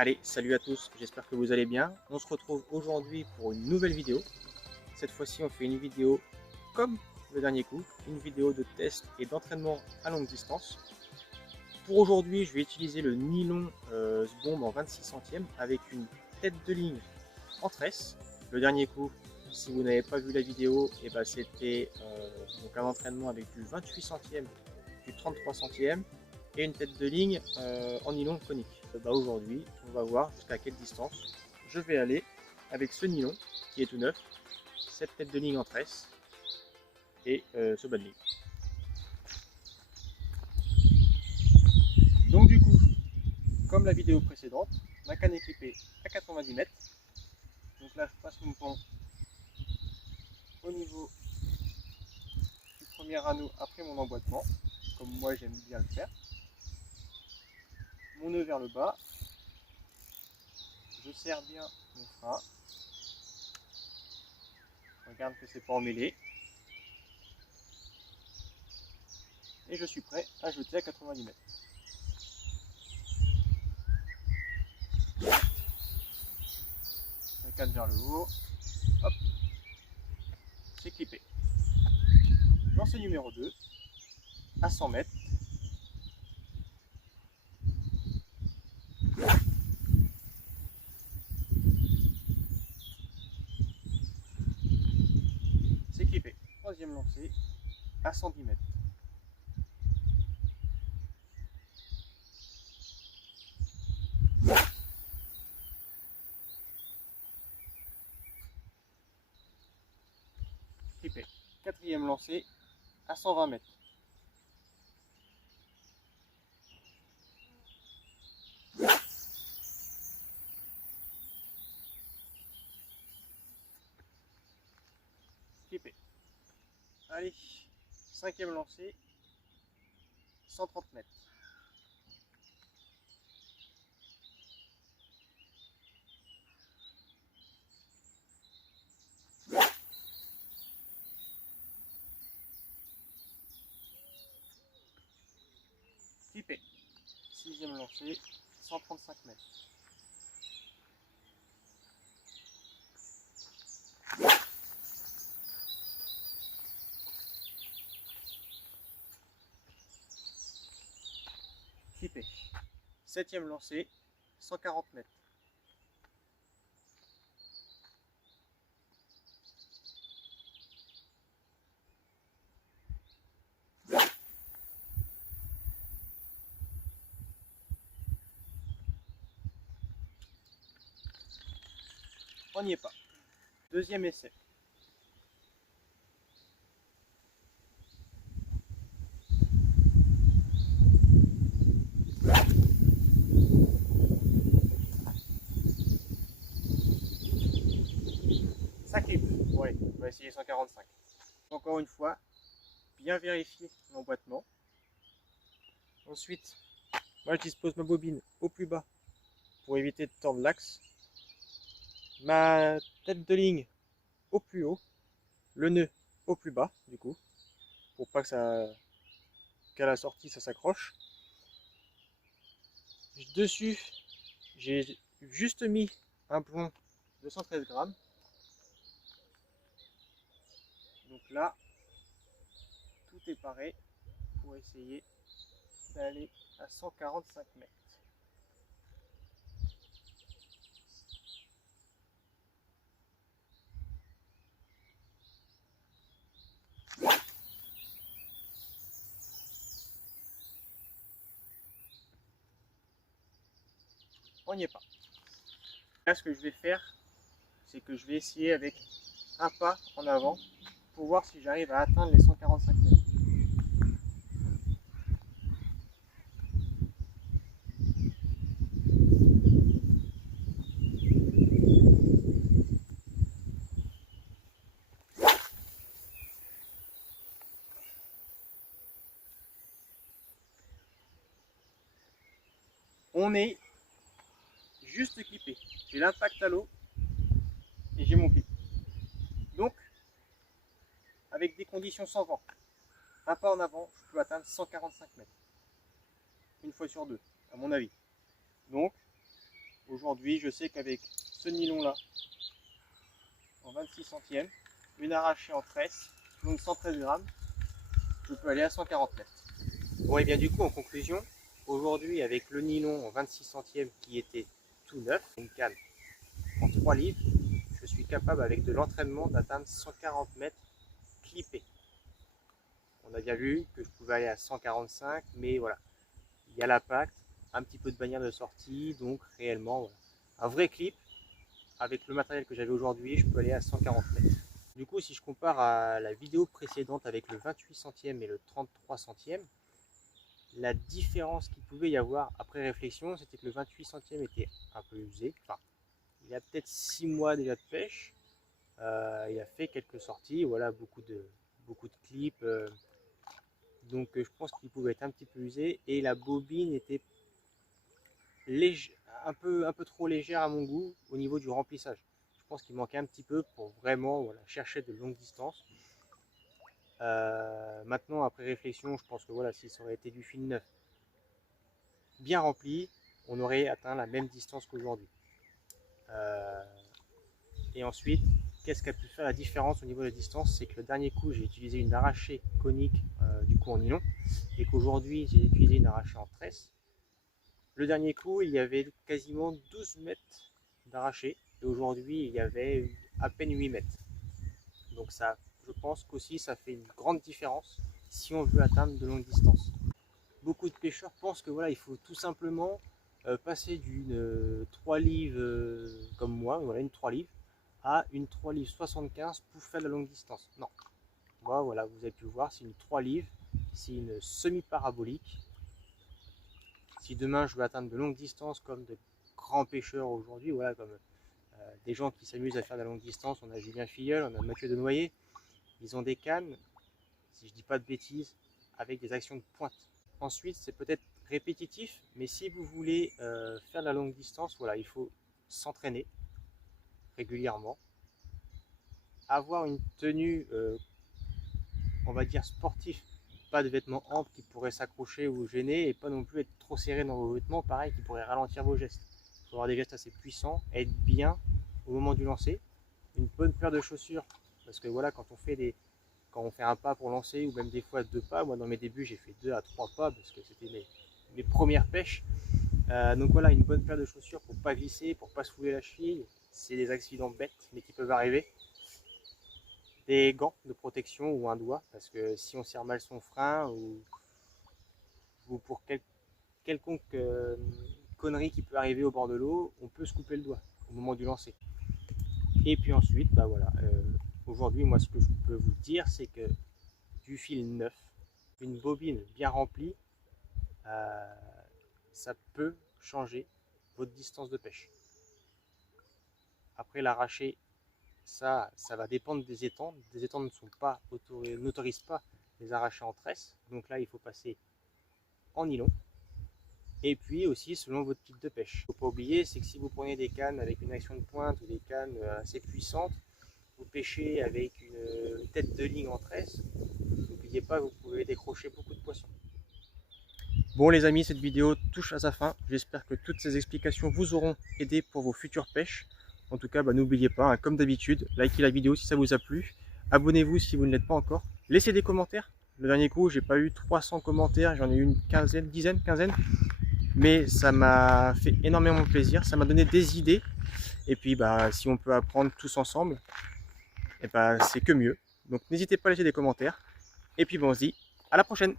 Allez, salut à tous, j'espère que vous allez bien. On se retrouve aujourd'hui pour une nouvelle vidéo. Cette fois-ci, on fait une vidéo comme le dernier coup, une vidéo de test et d'entraînement à longue distance. Pour aujourd'hui, je vais utiliser le nylon Sbomb en 26 centièmes avec une tête de ligne en tresse. Le dernier coup, si vous n'avez pas vu la vidéo, c'était donc un entraînement avec du 28 centièmes, du 33 centièmes et une tête de ligne en nylon conique. Aujourd'hui, on va voir jusqu'à quelle distance je vais aller avec ce nylon qui est tout neuf, cette tête de ligne en tresse et ce bas de ligne. Donc du coup, comme la vidéo précédente, ma canne équipée à 90 mètres. Donc là, je passe mon pont au niveau du premier anneau après mon emboîtement, comme moi j'aime bien le faire. Mon nœud vers le bas. Je serre bien mon frein. Je regarde que c'est pas emmêlé. Et je suis prêt à jeter à 90 mètres. La canne vers le haut. Hop. C'est clippé. Lancer numéro 2 à 100 mètres. C'est clippé. Troisième lancé à 110 mètres. Clippé. Quatrième lancé à 120 mètres. Clippé. Allez, cinquième lancé, 130 mètres. Clippé. Sixième lancé, 135 mètres. Clippé. Septième lancé, 140 mètres. On n'y est pas. Deuxième essai. Ça clip. Ouais, on va essayer 145. Encore une fois, bien vérifier l'emboîtement. Ensuite, moi je dispose ma bobine au plus bas pour éviter de tordre l'axe. Ma tête de ligne au plus haut. Le nœud au plus bas, du coup, pour pas que ça, qu'à la sortie ça s'accroche. Dessus, j'ai juste mis un plomb de 113 grammes. Donc là, tout est pareil pour essayer d'aller à 145 mètres. On n'y est pas. Là, ce que je vais faire, c'est que je vais essayer avec un pas en avant pour voir si j'arrive à atteindre les 145 mètres. On est juste clippé. J'ai l'impact à l'eau et j'ai mon clip. Donc, avec des conditions sans vent, un pas en avant, je peux atteindre 145 mètres. Une fois sur deux, à mon avis. Donc, Aujourd'hui, je sais qu'avec ce nylon-là, en 26 centièmes, une arrachée en tresse, donc 113 grammes, je peux aller à 140 mètres. Bon, et bien du coup, en conclusion, aujourd'hui, avec le nylon en 26 centièmes qui était tout neuf, une canne en 3 livres, je suis capable avec de l'entraînement d'atteindre 140 mètres clippés. On a bien vu que je pouvais aller à 145, mais voilà, il y a l'impact, un petit peu de bannière de sortie, donc réellement, voilà, un vrai clip, avec le matériel que j'avais aujourd'hui, je peux aller à 140 mètres. Du coup, si je compare à la vidéo précédente avec le 28 centièmes et le 33 centièmes, la différence qu'il pouvait y avoir après réflexion, c'était que le 28 centièmes était un peu usé. Enfin, il a peut-être 6 mois déjà de pêche. Il a fait quelques sorties, voilà, beaucoup de clips. Donc je pense qu'il pouvait être un petit peu usé. Et la bobine était un peu trop légère à mon goût au niveau du remplissage. Je pense qu'il manquait un petit peu pour vraiment, voilà, chercher de longues distances. Maintenant, après réflexion, je pense que voilà, si ça aurait été du fil neuf bien rempli, on aurait atteint la même distance qu'aujourd'hui. Et ensuite, qu'est-ce qui a pu faire la différence au niveau de la distance? C'est que le dernier coup, j'ai utilisé une arrachée conique du coup en nylon, et qu'aujourd'hui, j'ai utilisé une arrachée en tresse. Le dernier coup, il y avait quasiment 12 mètres d'arrachée, et aujourd'hui, il y avait à peine 8 mètres. Donc ça, je pense qu'aussi, ça fait une grande différence si on veut atteindre de longues distances. Beaucoup de pêcheurs pensent que voilà, il faut tout simplement passer d'une 3 livres comme moi, voilà, une 3 livres, à une 3 livres 75 pour faire de la longue distance. Non. Moi, voilà, vous avez pu voir, c'est une 3 livres, c'est une semi-parabolique. Si demain je veux atteindre de longues distances comme de grands pêcheurs aujourd'hui, voilà, comme des gens qui s'amusent à faire de la longue distance, on a Julien Filleul, on a Mathieu Denoyer, ils ont des cannes, si je dis pas de bêtises, avec des actions de pointe. Ensuite, c'est peut-être répétitif, mais si vous voulez faire de la longue distance, voilà, il faut s'entraîner régulièrement, avoir une tenue, on va dire sportive, pas de vêtements amples qui pourraient s'accrocher ou gêner, et pas non plus être trop serré dans vos vêtements, pareil, qui pourraient ralentir vos gestes. Il faut avoir des gestes assez puissants, être bien au moment du lancer, une bonne paire de chaussures, parce que voilà, quand on fait un pas pour lancer, ou même des fois 2 pas, moi dans mes débuts j'ai fait 2 à 3 pas, parce que c'était mes premières pêches. Donc voilà, une bonne paire de chaussures pour pas glisser, pour pas se fouler la cheville, c'est des accidents bêtes, mais qui peuvent arriver. Des gants de protection ou un doigt, parce que si on serre mal son frein, ou pour quelconque connerie qui peut arriver au bord de l'eau, on peut se couper le doigt au moment du lancer. Et puis ensuite, bah voilà, aujourd'hui, moi, ce que je peux vous dire, c'est que du fil neuf, une bobine bien remplie, ça peut changer votre distance de pêche. Après, l'arracher, ça va dépendre des étangs. Des étangs n'autorisent pas les arrachés en tresse. Donc là, il faut passer en nylon. Et puis aussi, selon votre type de pêche. Il ne faut pas oublier, c'est que si vous prenez des cannes avec une action de pointe ou des cannes assez puissantes, vous pêchez avec une tête de ligne en tresse, n'oubliez pas que vous pouvez décrocher beaucoup de poissons. Bon les amis, cette vidéo touche à sa fin. J'espère que toutes ces explications vous auront aidé pour vos futures pêches. En tout cas, n'oubliez pas, hein, comme d'habitude, likez la vidéo si ça vous a plu. Abonnez-vous si vous ne l'êtes pas encore. Laissez des commentaires. Le dernier coup, j'ai pas eu 300 commentaires, j'en ai eu une quinzaine. Mais ça m'a fait énormément plaisir, ça m'a donné des idées. Et puis si on peut apprendre tous ensemble, et c'est que mieux. Donc n'hésitez pas à laisser des commentaires. Et puis on se dit à la prochaine.